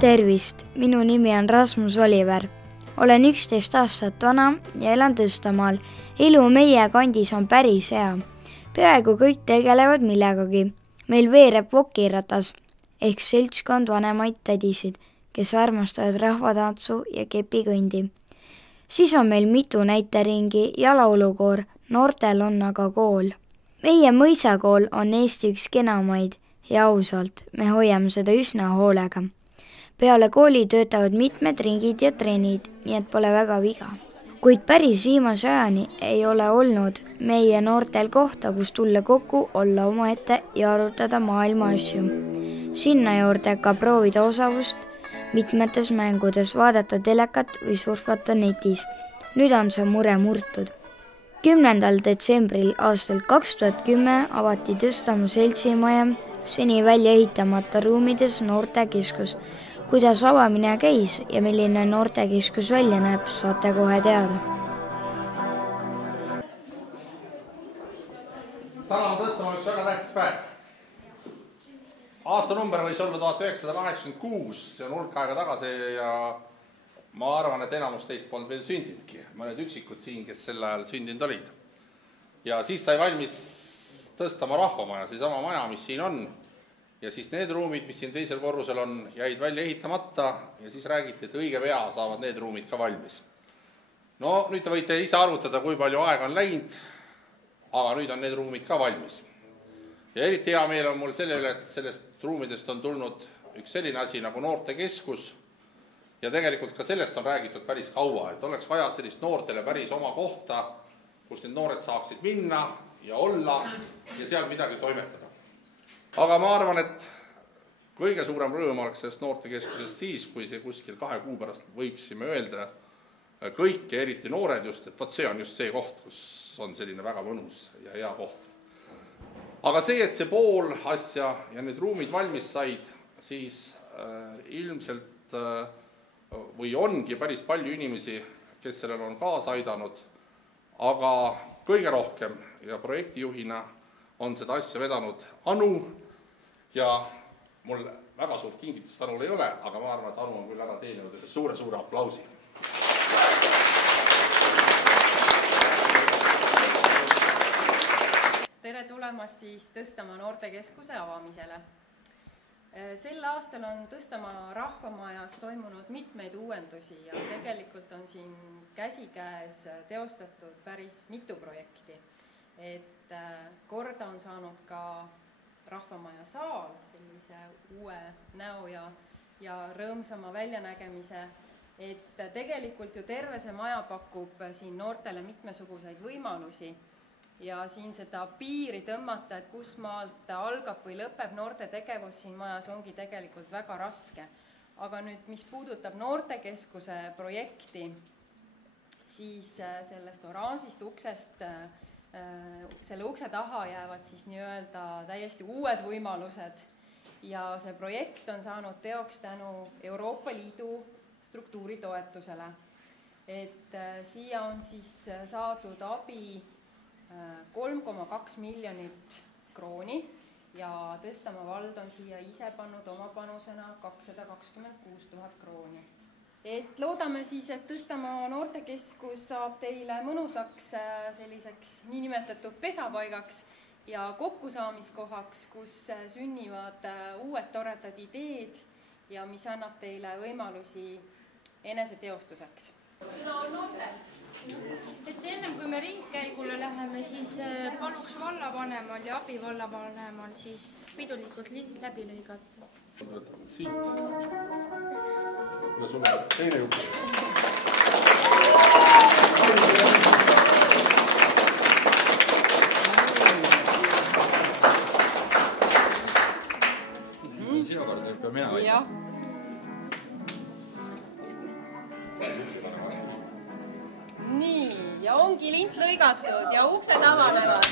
Tervist, minu nimi on Rasmus Oliver. Olen 11 aastat vana ja elan Tõstamaal. Elu meie kandis on päris hea. Peaaegu kõik tegelevad millegagi. Meil veereb vokiratas ehk seltskond vanemaid tädisid, kes armastavad rahvatantsu ja kepikõndi. Siis on meil mitu näiteringi ja laulukoor, noortel on aga kool. Meie mõisakool on Eesti üks kenamaid ja ausalt, me hoiame seda üsna hoolega. Peale kooli töötavad mitmed ringid ja trennid, nii et pole väga viga. Kuid päris viimase ajani ei ole olnud meie noortel kohta, kus tulla kokku, olla omaette ja arutada maailma asju. Sinna juurde ka proovida osavust mitmetes mängudes, vaadata telekat või surfata netis. Nüüd on see mure murtud. 10. detsembril aastal 2010 avati Tõstamaa seltsimaja seni välja ehitamata ruumides noortekeskus. Kuidas avamine käis ja milline noortekeskus välja näeb, saate kohe teada. Täna on Tõstamaa üks väga tähtis päev. Aastanumber võis olla 1986, see on hulk aega tagasi ja ma arvan, et enamus teist polnud veel sündinudki. Mõned üksikud siin, kes sel ajal sündinud olid. Ja siis sai valmis Tõstamaa rahvamaja, seesama maja, mis siin on. Ja siis need ruumid, mis siin teisel korrusel on, jäid välja ehitamata ja siis räägiti, et õige pea saavad need ruumid ka valmis. No nüüd te võite ise arvutada, kui palju aega on läinud, aga nüüd on need ruumid ka valmis. Ja eriti hea meel on mul selle üle, et sellest ruumidest on tulnud üks selline asi nagu noortekeskus ja tegelikult ka sellest on räägitud päris kaua, et oleks vaja sellist noortele päris oma kohta, kus need noored saaksid minna ja olla ja seal midagi toimetada. Aga ma arvan, et kõige suurem rõõm oleks sellest noortekeskusest siis, kui see kuskil 2 kuu pärast võiksime öelda kõik ja eriti noored just, et võt see on just see koht, kus on selline väga mõnus ja hea koht. Aga see, et see pool asja ja need ruumid valmis said, siis ilmselt või ongi päris palju inimesi, kes sellel on kaasa aidanud, aga kõige rohkem ja projektijuhina on seda asja vedanud Anu ja mul väga suurt kingitust Anul ei ole, aga ma arvan, et Anu on küll ära teeninud suure aplausi. Tere tulemast siis Tõstamaa noortekeskuse avamisele. Sel aastal on Tõstamaa rahvamajas toimunud mitmeid uuendusi ja tegelikult on siin käsikäes teostatud päris mitu projekti. Et korda on saanud ka rahvamaja saal, sellise uue näo ja rõõmsama väljanägemise, et tegelikult ju terve see maja pakub siin noortele mitmesuguseid võimalusi ja siin seda piiri tõmmata, et kus maalt algab või lõpeb noorte tegevus siin majas ongi tegelikult väga raske. Aga nüüd, mis puudutab noortekeskuse projekti, siis sellest oranžist uksest selle ukse taha jäävad siis nii-öelda täiesti uued võimalused ja see projekt on saanud teoks tänu Euroopa Liidu struktuuritoetusele. Et siia on siis saadud abi 3,2 miljonit krooni ja Tõstamaa vald on siia ise pannud oma panusena 226 000 krooni. Et loodame siis, et Tõstamaa noortekeskus saab teile mõnusaks selliseks niinimetatud pesapaigaks ja kokkusaamiskohaks, kus sünnivad uued toredad ideed ja mis annab teile võimalusi eneseteostuseks. Sõna on noortel. Et ennem kui me ringkäigule läheme, siis paluks vallavanemal ja abivallavanemal siis pidulikult lint läbi lõigata. Siit. Ja sul on teine juht. Sinu kord ei pea mina valima. Nii, ja ongi lint lõigatud ja uksed avanevad.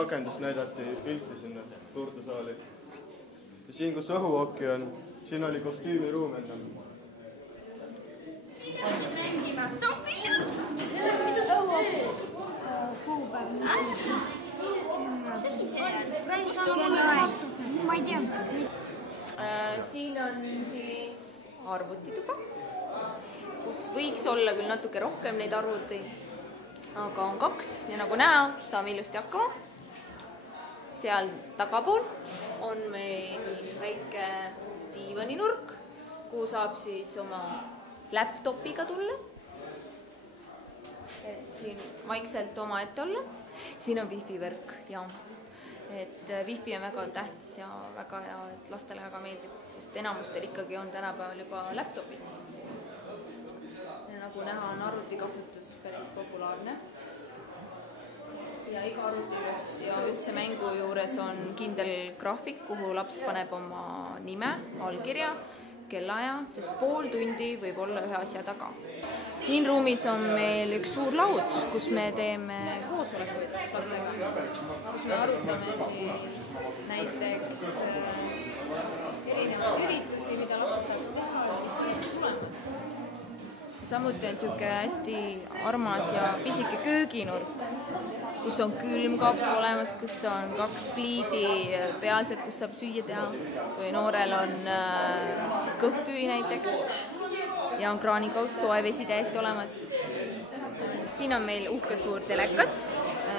akendust näidati pilti sinna suurde saali. Ja siin, kus õhuoki on, siin oli kostüümiruum ennem. Ma ei tea. Siin on siis arvutituba, kus võiks olla küll natuke rohkem neid arvuteid, aga on 2 ja nagu näha, saame ilusti hakkama. Seal tagapool on meil väike diivaninurk, kuhu saab siis oma laptopiga tulla. Et siin vaikselt oma ette olla. Siin on wifi võrk ja et wifi on väga tähtis ja väga hea, et lastele väga meeldib, sest enamustel ikkagi on tänapäeval juba laptopid. Ja nagu näha, on arvutikasutus päris populaarne. Ja iga arvuti juures ja üldse mängu juures on kindel graafik, kuhu laps paneb oma nime, allkirja, kellaaja, sest pool tundi võib olla ühe asja taga. Siin ruumis on meil üks suur laud, kus me teeme koosolekuid lastega, kus me arutame siis näiteks erinevaid üritusi, mida lapsed tahaks teha ja mis on tulemas. Samuti on niisugune hästi armas ja pisike kööginurk, kus on külmkapp olemas, kus on 2 pliidi pealsed, kus saab süüa teha, kui noorel on kõhtüvi näiteks ja on kraanikauss, soe vesi täiesti olemas. Siin on meil uhke suur telekas,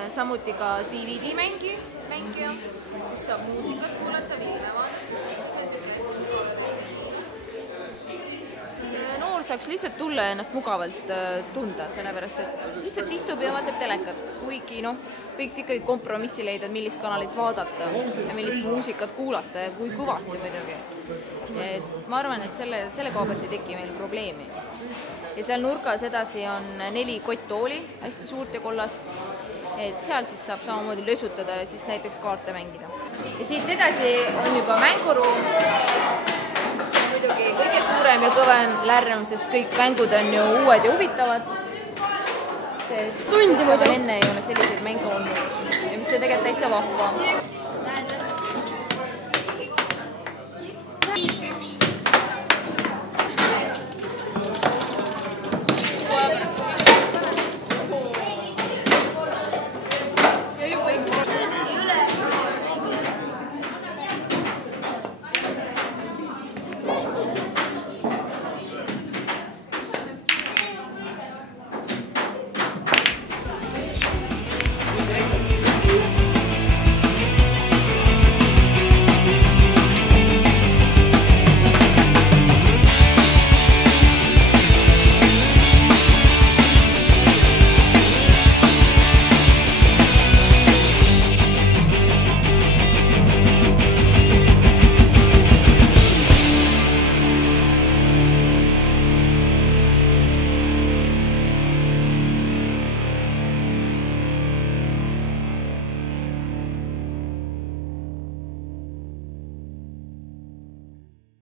samuti ka DVD-mängija, kus saab muusikat kuulata, filme vaadata. Noor saaks lihtsalt tulla ja ennast mugavalt tunda, sellepärast et lihtsalt istub ja vaatab telekat, kuigi võiks ikkagi kompromissi leida, millist kanalit vaadata ja millist muusikat kuulata ja kui kõvasti muidugi. Et ma arvan, et selle koha pealt ei teki meil probleemi. Ja seal nurgas edasi on 4 kotttooli, hästi suurt ja kollast, et seal siis saab samamoodi lösutada ja siis näiteks kaarte mängida. Ja siit edasi on juba mänguruum, muidugi kõige suurem ja kõvem lärm, sest kõik mängud on ju uued ja huvitavad, sest enne ei ole selliseid mänge olnud ja mis see tegelikult täitsa vahva.